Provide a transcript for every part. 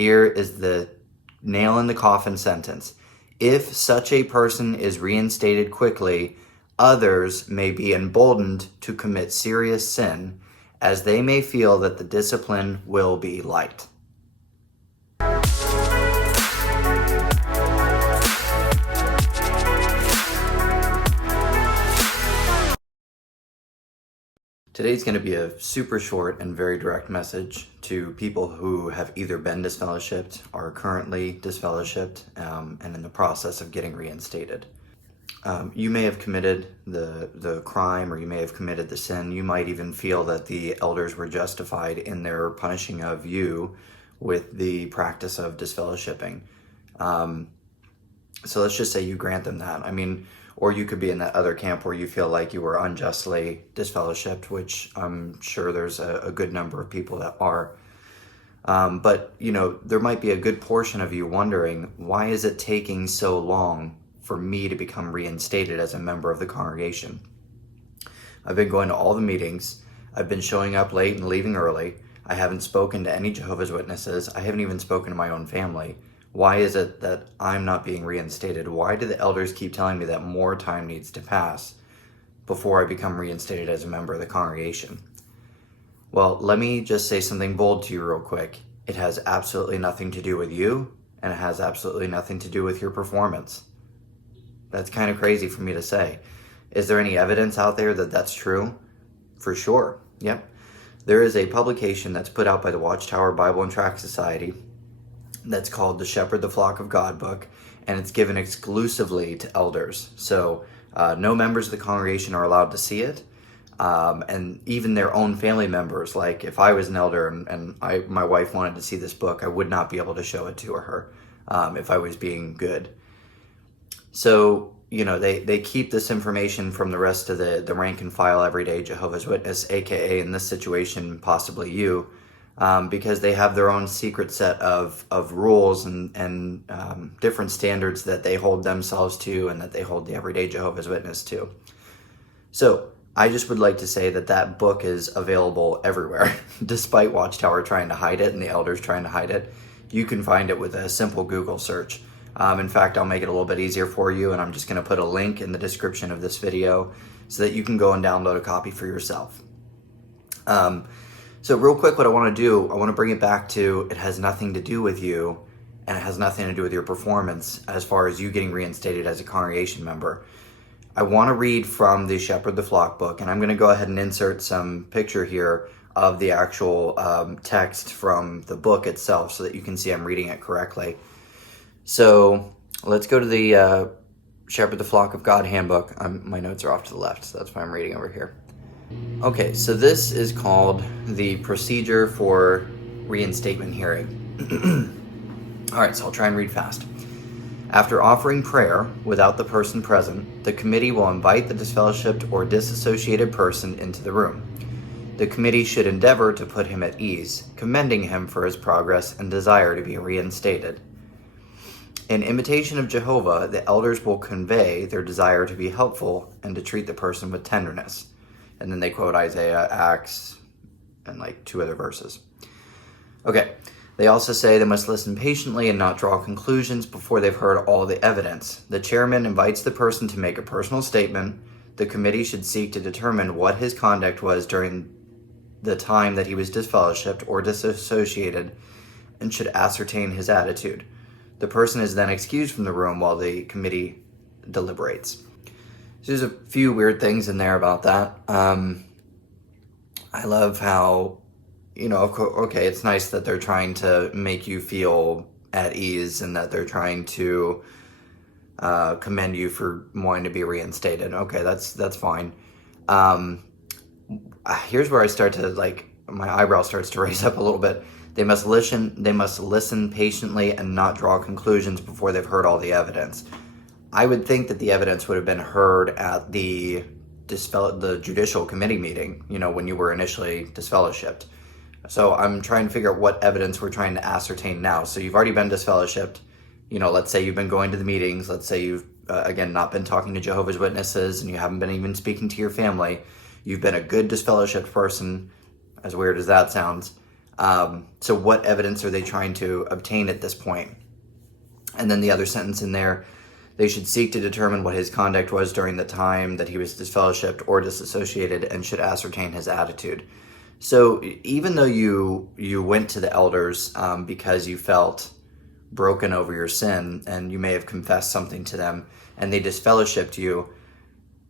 Here is the nail in the coffin sentence. If such a person is reinstated quickly, others may be emboldened to commit serious sin, as they may feel that the discipline will be light. Today's going to be a super short and very direct message to people who have either been disfellowshipped, are currently disfellowshipped, and in the process of getting reinstated. You may have committed the crime, or you may have committed the sin. You might even feel that the elders were justified in their punishing of you with the practice of disfellowshipping. So let's just say you grant them that. Or you could be in that other camp where you feel like you were unjustly disfellowshipped, which I'm sure there's a good number of people that are. But, there might be a good portion of you wondering, why is it taking so long for me to become reinstated as a member of the congregation? I've been going to all the meetings. I've been showing up late and leaving early. I haven't spoken to any Jehovah's Witnesses. I haven't even spoken to my own family. Why is it that I'm not being reinstated? Why do the elders keep telling me that more time needs to pass before I become reinstated as a member of the congregation? Well, let me just say something bold to you real quick. It has absolutely nothing to do with you, and it has absolutely nothing to do with your performance. That's kind of crazy for me to say. Is there any evidence out there that that's true? For sure. Yep. There is a publication that's put out by the Watchtower Bible and Tract Society that's called the Shepherd the Flock of God book, and it's given exclusively to elders. So no members of the congregation are allowed to see it, and even their own family members. Like if I was an elder and my wife wanted to see this book, I would not be able to show it to her if I was being good. So, they keep this information from the rest of the rank and file everyday Jehovah's Witness, aka in this situation, possibly you, because they have their own secret set of rules and different standards that they hold themselves to and that they hold the everyday Jehovah's Witness to. So I just would like to say that book is available everywhere, despite Watchtower trying to hide it and the elders trying to hide it. You can find it with a simple Google search. In fact, I'll make it a little bit easier for you, and I'm just going to put a link in the description of this video so that you can go and download a copy for yourself. So real quick, what I want to do, I want to bring it back to, it has nothing to do with you, and it has nothing to do with your performance as far as you getting reinstated as a congregation member. I want to read from the Shepherd the Flock book, and I'm going to go ahead and insert some picture here of the actual text from the book itself so that you can see I'm reading it correctly. So let's go to the Shepherd the Flock of God handbook. My notes are off to the left, so that's why I'm reading over here. Okay, so this is called the procedure for reinstatement hearing. All right, so I'll try and read fast. After offering prayer without the person present, the committee will invite the disfellowshipped or disassociated person into the room. The committee should endeavor to put him at ease, commending him for his progress and desire to be reinstated. In imitation of Jehovah, the elders will convey their desire to be helpful and to treat the person with tenderness. And then they quote Isaiah, Acts, and like 2 other verses. Okay, they also say they must listen patiently and not draw conclusions before they've heard all the evidence. The chairman invites the person to make a personal statement. The committee should seek to determine what his conduct was during the time that he was disfellowshipped or disassociated and should ascertain his attitude. The person is then excused from the room while the committee deliberates. So there's a few weird things in there about that. I love how, okay, it's nice that they're trying to make you feel at ease and that they're trying to commend you for wanting to be reinstated. Okay, that's fine. Here's where I start to, my eyebrow starts to raise up a little bit. They must listen patiently and not draw conclusions before they've heard all the evidence. I would think that the evidence would have been heard at the judicial committee meeting, when you were initially disfellowshipped. So I'm trying to figure out what evidence we're trying to ascertain now. So you've already been disfellowshipped. Let's say you've been going to the meetings. Let's say you've, again, not been talking to Jehovah's Witnesses and you haven't been even speaking to your family. You've been a good disfellowshipped person, as weird as that sounds. So what evidence are they trying to obtain at this point? And then the other sentence in there, they should seek to determine what his conduct was during the time that he was disfellowshipped or disassociated, and should ascertain his attitude. So even though you went to the elders because you felt broken over your sin, and you may have confessed something to them, and they disfellowshipped you,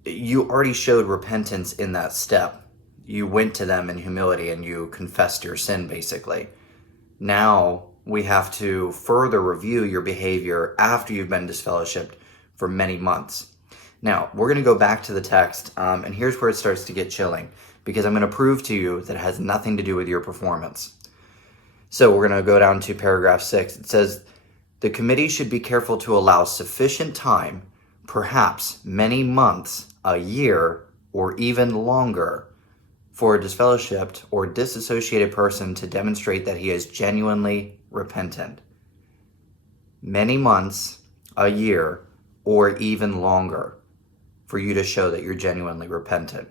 you already showed repentance in that step. You went to them in humility and you confessed your sin, basically. Now we have to further review your behavior after you've been disfellowshipped for many months. Now, we're going to go back to the text, and here's where it starts to get chilling, because I'm going to prove to you that it has nothing to do with your performance. So we're going to go down to paragraph 6. It says, the committee should be careful to allow sufficient time, perhaps many months, a year, or even longer, for a disfellowshipped or disassociated person to demonstrate that he is genuinely repentant. Many months, a year, or even longer, for you to show that you're genuinely repentant.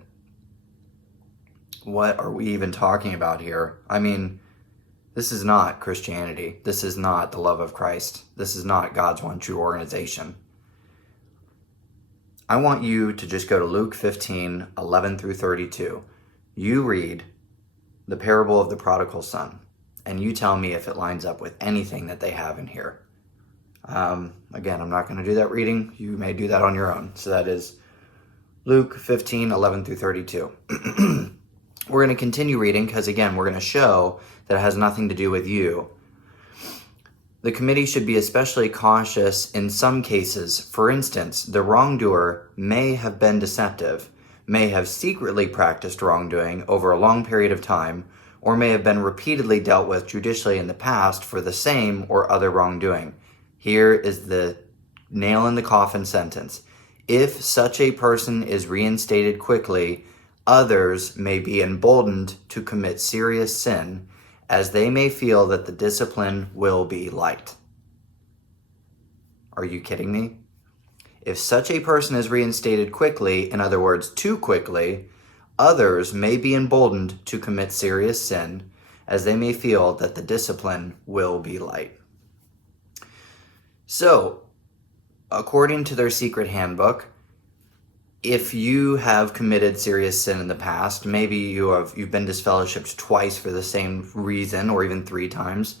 What are we even talking about here? I mean, this is not Christianity. This is not the love of Christ. This is not God's one true organization. I want you to just go to Luke 15, 11 through 32. You read the parable of the prodigal son, and you tell me if it lines up with anything that they have in here. Again, I'm not going to do that reading. You may do that on your own. So that is Luke 15, 11 through 32. We're going to continue reading because, again, we're going to show that it has nothing to do with you. The committee should be especially cautious in some cases. For instance, the wrongdoer may have been deceptive, may have secretly practiced wrongdoing over a long period of time, or may have been repeatedly dealt with judicially in the past for the same or other wrongdoing. Here is the nail in the coffin sentence. If such a person is reinstated quickly, others may be emboldened to commit serious sin, as they may feel that the discipline will be light. Are you kidding me? If such a person is reinstated quickly, in other words, too quickly, others may be emboldened to commit serious sin, as they may feel that the discipline will be light. So, according to their secret handbook, if you have committed serious sin in the past, maybe you've been disfellowshipped twice for the same reason, or even 3 times,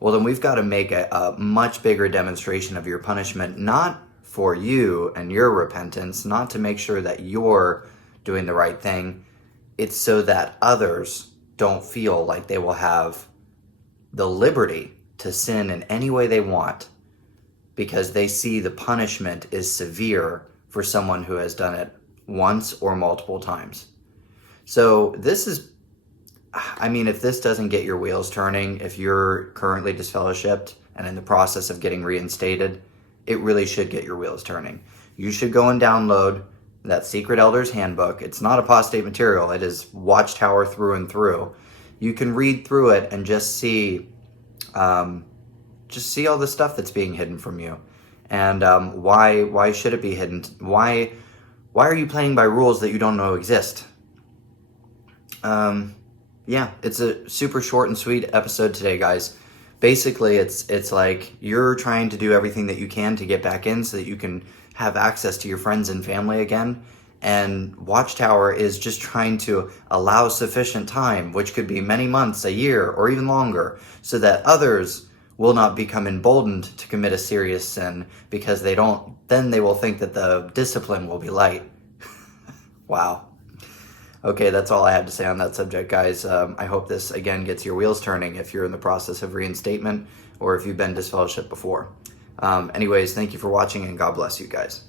well, then we've got to make a much bigger demonstration of your punishment, not for you and your repentance, not to make sure that you're doing the right thing. It's so that others don't feel like they will have the liberty to sin in any way they want, because they see the punishment is severe for someone who has done it once or multiple times. So this is, I mean, if this doesn't get your wheels turning, if you're currently disfellowshipped and in the process of getting reinstated, it really should get your wheels turning. You should go and download that Secret Elders Handbook. It's not apostate material. It is Watchtower through and through. You can read through it and just see all the stuff that's being hidden from you. And why should it be hidden? Why are you playing by rules that you don't know exist? Yeah, it's a super short and sweet episode today, guys. Basically, it's like you're trying to do everything that you can to get back in so that you can have access to your friends and family again. And Watchtower is just trying to allow sufficient time, which could be many months, a year, or even longer, so that others will not become emboldened to commit a serious sin, because they will think that the discipline will be light. Wow. Okay, that's all I had to say on that subject, guys. I hope this, again, gets your wheels turning if you're in the process of reinstatement or if you've been disfellowshipped before. Anyways, thank you for watching, and God bless you guys.